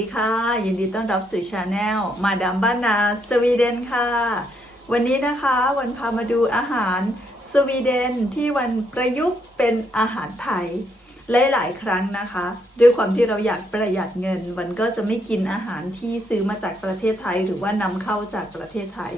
ดีค่ะ ยินดีต้อนรับสู่ชาแนลมาดามบ้านนาสวีเดนค่ะ วันนี้นะคะวันพามาดูอาหารสวีเดนที่วันประยุกต์เป็นอาหารไทยหลายๆครั้งนะคะ ด้วยความที่เราอยากประหยัดเงินวันก็จะไม่กินอาหารที่ซื้อมาจากประเทศไทย หรือว่านำเข้าจากประเทศไทย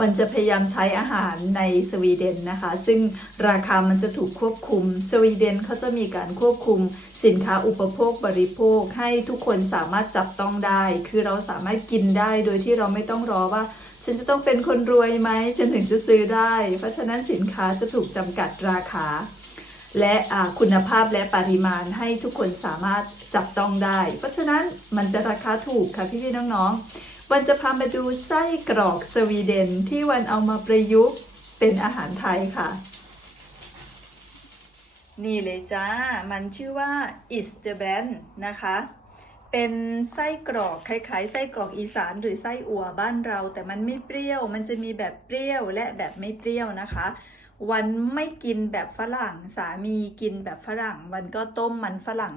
วันจะพยายามใช้อาหารในสวีเดนนะคะ ซึ่งราคามันจะถูกควบคุม สวีเดนเขาจะมีการควบคุมสินค้าอุปโภคบริโภคให้ทุกคนสามารถจับต้องได้ คือเราสามารถกินได้โดยที่เราไม่ต้องรอว่า ฉันจะต้องเป็นคนรวยไหมฉันถึงจะซื้อได้ เพราะฉะนั้นสินค้าจะถูกจำกัดราคา และคุณภาพและปริมาณให้ทุกคนสามารถจับต้องได้ เพราะฉะนั้นมันจะราคาถูกค่ะพี่ๆน้องๆ วันจะพามาดูไส้กรอกสวีเดนที่วันเอามาประยุกต์เป็นอาหารไทยค่ะ นี่เลยจ้า มันชื่อว่า i s t e b r a n นะคะ เป็นไส้กรอกคล้ายๆ ไส้กรอกอีสานหรือไส้อั่วบ้านเรา แต่มันไม่เปรี้ยว มันจะมีแบบเปรี้ยวและแบบไม่เปรี้ยวนะคะ วันไม่กินแบบฝรั่ง สามีกินแบบฝรั่ง วันก็ต้มมันฝรั่ง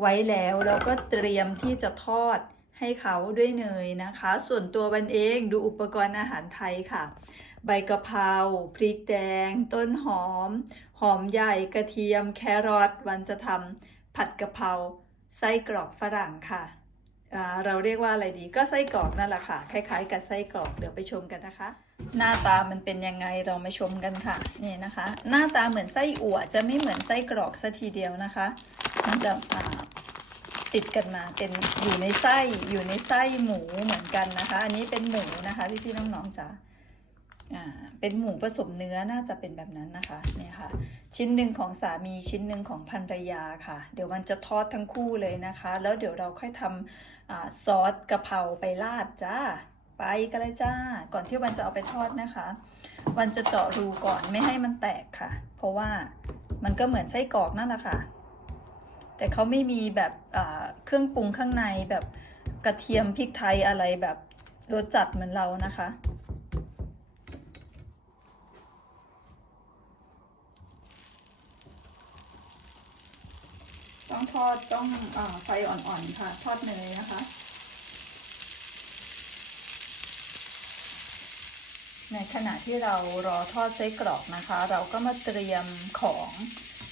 ไว้แล้ว แล้วก็เตรียมที่จะทอด ให้เขาด้วยเนยนะคะ ส่วนตัววันเองดูอุปกรณ์อาหารไทยค่ะ ใบกะเพราพริกแดง ต้นหอม หอมใหญ่กระเทียม แครอทวันจะทำผัดกะเพราไส้กรอกฝรั่งค่ะ เราเรียกว่าอะไรดีก็ไส้กรอกนั่นแหละค่ะ คล้าย ๆ กับไส้กรอกเดี๋ยวไปชมกันนะคะ หน้าตามันเป็นยังไงเรามาชมกันค่ะนี่นะคะ หน้าตาเหมือนไส้อั่วจะไม่เหมือนไส้กรอกซะทีเดียวนะคะ มันจะ ติดกันมาเป็นอยู่ในไส้อยู่ในไส้หมูเหมือนกันนะคะ อันนี้เป็นหมูนะคะพี่ๆน้องๆจ๋าอ่าเป็นหมูผสมเนื้อน่าจะเป็นแบบนั้นนะคะเนี่ยค่ะ ชิ้นหนึ่งของสามีชิ้นหนึ่งของภรรยาค่ะ เดี๋ยวมันจะทอดทั้งคู่เลยนะคะ แล้วเดี๋ยวเราค่อยทำอซอสกะเพราไปราดจ้าไปกันเลยจ้า ก่อนที่วันจะเอาไปทอดนะคะ วันจะเจาะรูก่อนไม่ให้มันแตกค่ะ เพราะว่ามันก็เหมือนไส้กรอกนั่นแหละค่ะ แต่เขาไม่มีแบบเครื่องปรุงข้างในแบบกระเทียมพริกไทยอะไรแบบรสจัดเหมือนเรานะคะ ต้องทอดต้องอไฟอ่อนๆค่ะ ทอดเนยนะคะในขณะที่เรารอทอดไส้กรอกนะคะ เราก็มาเตรียมของ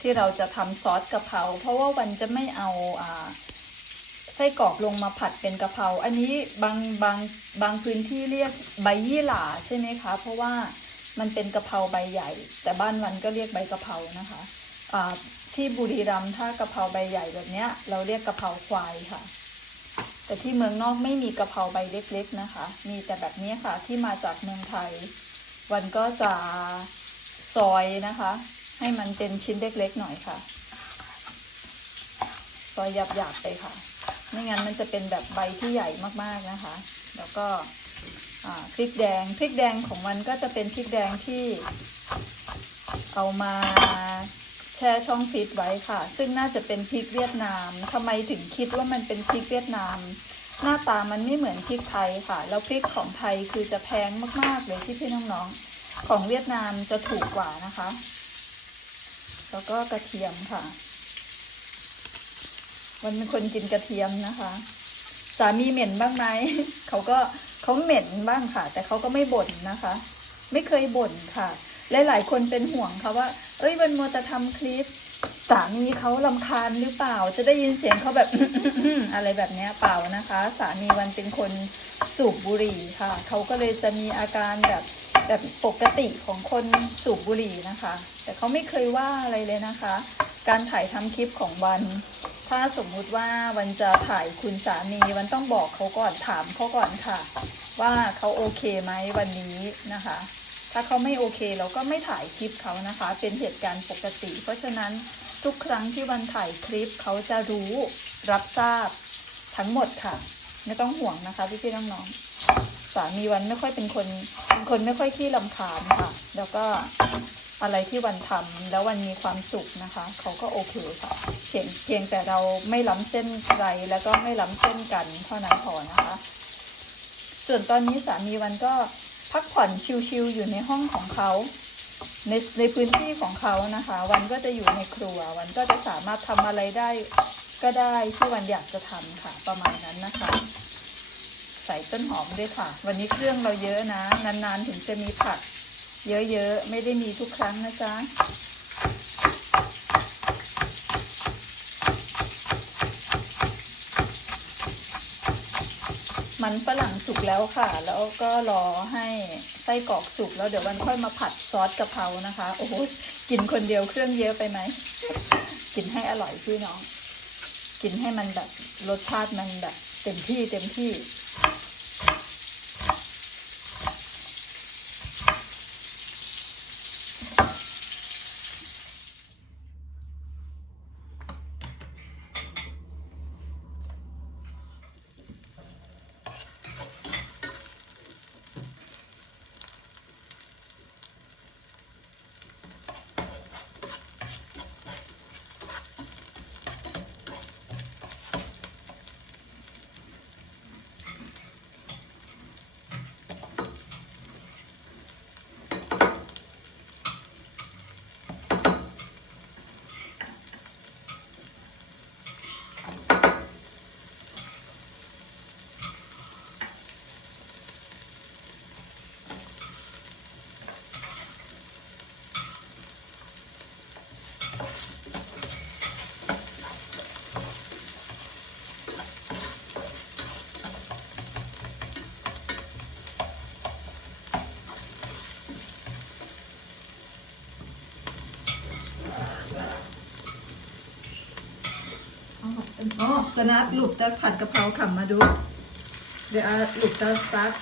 ที่เราจะทำซอสกะเพราเพราะว่าวันจะไม่เอาอ่าไส้กรอกลงมาผัดเป็นกะเพราอันนี้บางบางบางพื้นที่เรียกใบยี่หร่าใช่ไหมคะ เพราะว่ามันเป็นกะเพราใบใหญ่ แต่บ้านวันก็เรียกใบกะเพรานะคะอ่าที่บุรีรัมย์ถ้ากะเพราใบใหญ่แบบเนี้ย เราเรียกกะเพราควายค่ะ แต่ที่เมืองนอกไม่มีกะเพราใบเล็กๆนะคะ มีแต่แบบนี้ค่ะที่มาจากเมืองไทย วันก็จะซอยนะคะ ให้มันเป็นชิ้นเล็กๆหน่อยค่ะซอยหยาบๆไปค่ะ ไม่งั้นมันจะเป็นแบบใบที่ใหญ่มากๆนะคะ แล้วก็พริกแดง พริกแดงของมันก็จะเป็นพริกแดงที่เอามาแช่ช่องฟรีซไว้ค่ะ ซึ่งน่าจะเป็นพริกเวียดนามทำไมถึงคิดว่ามันเป็นพริกเวียดนาม หน้าตามันไม่เหมือนพริกไทยค่ะ แล้วพริกของไทยคือจะแพงมากๆเลยที่พี่น้องๆ ของเวียดนามจะถูกกว่านะคะ แล้วก็กระเทียมค่ะ วันเป็นคนกินกระเทียมนะคะ สามีเหม็นบ้างไหม เขาก็เขาเหม็นบ้างค่ะ แต่เขาก็ไม่บ่นนะคะ ไม่เคยบ่นค่ะ หลายๆคนเป็นห่วงค่ะว่า เอ้ยวันโมวแต่ทำคลิปสามีเขาลำคาญหรือเปล่า จะได้ยินเสียงเขาแบบ อะไรแบบเนี้ยเปล่านะคะ สามีวันเป็นคนสูบบุหรี่ค่ะ เขาก็เลยจะมีอาการแบบ แบบปกติของคนสูบบุหรี่นะคะ แต่เขาไม่เคยว่าอะไรเลยนะคะ การถ่ายทำคลิปของวัน ถ้าสมมุติว่าวันจะถ่ายคุณสามีวันต้องบอกเขาก่อนถามเขาก่อนค่ะ ว่าเขาโอเคไหมวันนี้นะคะ ถ้าเขาไม่โอเคเราก็ไม่ถ่ายคลิปเขานะคะ เป็นเหตุการณ์ปกติ เพราะฉะนั้นทุกครั้งที่วันถ่ายคลิปเขาจะรู้รับทราบทั้งหมดค่ะ ไม่ต้องห่วงนะคะพี่พี่ๆน้องๆ สามีวันไม่ค่อยเป็นคนเป็นคนไม่ค่อยขี้ลำคาญค่ะ แล้วก็อะไรที่วันทำแล้ววันมีความสุขนะคะ เขาก็โอเคค่ะเพียงเพียงแต่เราไม่ล้ำเส้นใครแล้วก็ไม่ล้ำเส้นกันเท่านั้นพอนะคะ ส่วนตอนนี้สามีวันก็พักผ่อนชิลๆอยู่ในห้องของเขา ในในพื้นที่ของเขานะคะ วันก็จะอยู่ในครัว วันก็จะสามารถทำอะไรได้ก็ได้ที่วันอยากจะทำค่ะประมาณนั้นนะคะ ใส่ต้นหอมด้วยค่ะ วันนี้เครื่องเราเยอะนะ นานๆถึงจะมีผัก เยอะๆ ไม่ได้มีทุกครั้งนะจ๊ะมันฝรั่งสุกแล้วค่ะ แล้วก็รอให้ไส้กรอกสุกแล้วเดี๋ยววันค่อยมาผัดซอสกะเพรานะคะ โอ้โหกินคนเดียวเครื่องเยอะไปไหม กินให้อร่อยพี่น้อง กินให้มันแบบรสชาติมันแบบเต็มที่เต็มที่ อ๋อ สนัดลูกจะผัดกะเพราขำมาดู เดี๋ยวอาลูกจะสตาร์ท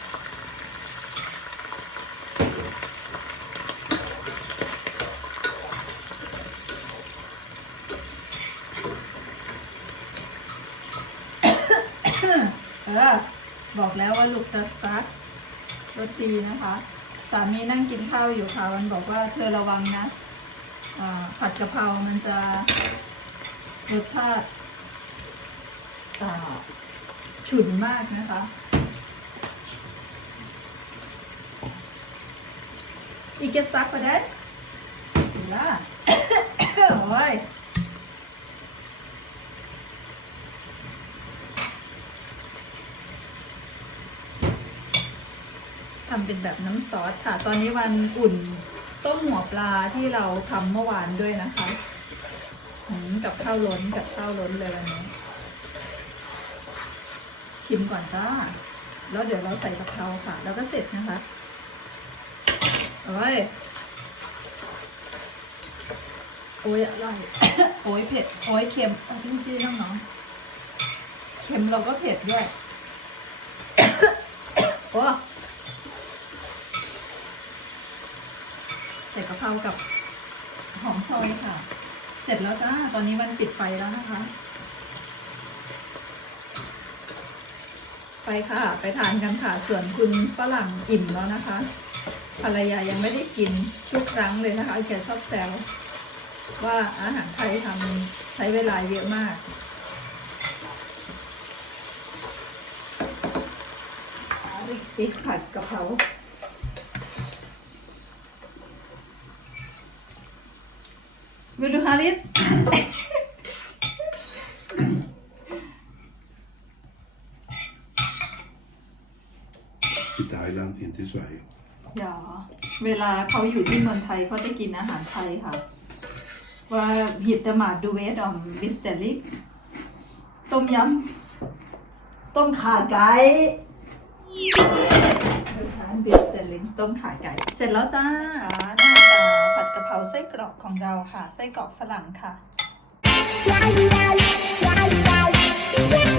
เออบอกแล้วว่าลูกจะสตาร์ทรถตีนะคะ สามีนั่งกินข้าวอยู่ค่ะ มันบอกว่าเธอระวังนะผัดกะเพรามันจะรสชาติ ฉุนมากนะคะ อีกจะสตักไปได้ถึงละโอ้ยทำเป็นแบบน้ำซอสค่ะ ตอนนี้วันอุ่นต้มหัวปลาที่เราทำเมื่อวานด้วยนะคะอืมกับข้าวล้นกับข้าวล้นเลยวันนี้ ชิมก่อนจ้าแล้วเดี๋ยวเราใส่กะเพราค่ะ แล้วก็เสร็จนะคะโอ้ยโอ้ยอร่อยโอ้ยเผ็ดโอ้ยเค็มเอาจริงๆน้องๆเค็มเราก็เผ็ดด้วยโอ้ใส่กะเพรากับหอมซอยค่ะ เสร็จแล้วจ้า ตอนนี้มันปิดไฟแล้วนะคะ ไปค่ะ ไปทานกันค่ะ ส่วนคุณฝรั่งอิ่มแล้วนะคะ ภรรยายังไม่ได้กินทุกครั้งเลยนะคะแกชอบแซวว่าอาหารไทยทำใช้เวลาเยอะมากติ๊กผัดกะเพราวิดูฮาริส Thailand, inte i Sverige. อย่าเวลาเขาอยู่ที่เมืองไทยเขาจะกินอาหารไทยค่ะ ว่าหิตตมาดูเวดอมวิสเตลิก ต้มยำ ต้มขาไก่บิสเตลิกต้มขาไก่ เสร็จแล้วจ้าหน้าตาผัดกะเพราไส้กรอกของเราค่ะ ไส้กรอกฝรั่งค่ะ La la la